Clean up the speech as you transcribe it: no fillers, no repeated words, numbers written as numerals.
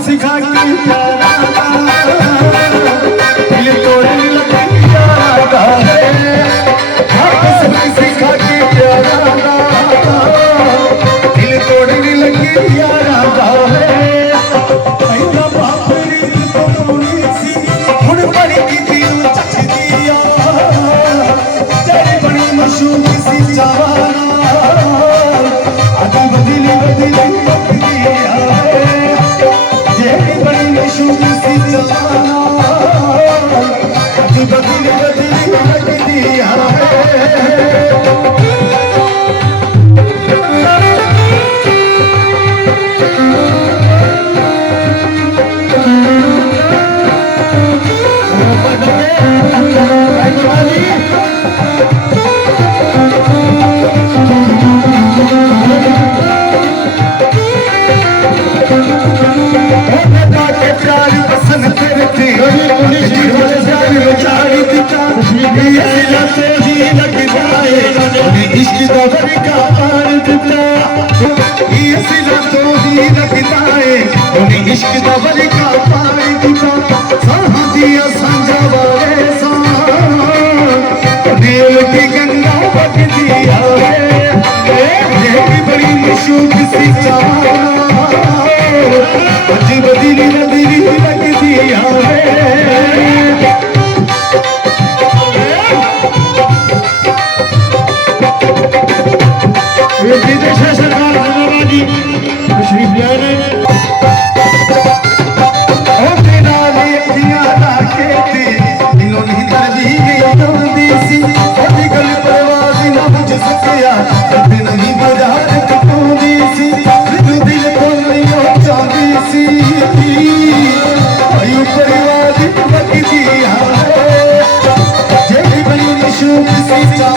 सिखा के प्यारा दिल तोड़ने लगी यारा सिखा के प्यारा दिल तोड़ने लगी यारा इश्क दबर का पार देता ये सिला तो ही लगता है उन्हें इश्क दबर का पार देता साहा दिया संजा वाले सा दिल की गंगा बग दिया है ये भी बड़ी मशहूर सी जवाना अजीब दिली दिली लग दिया है सरकार धन्यवादी तशरीफ ले रहे नहीं बाजार कटोंदी सी दिल को नहीं चाहती सी परिवार लगती है जेडी बड़ी मशहूर सी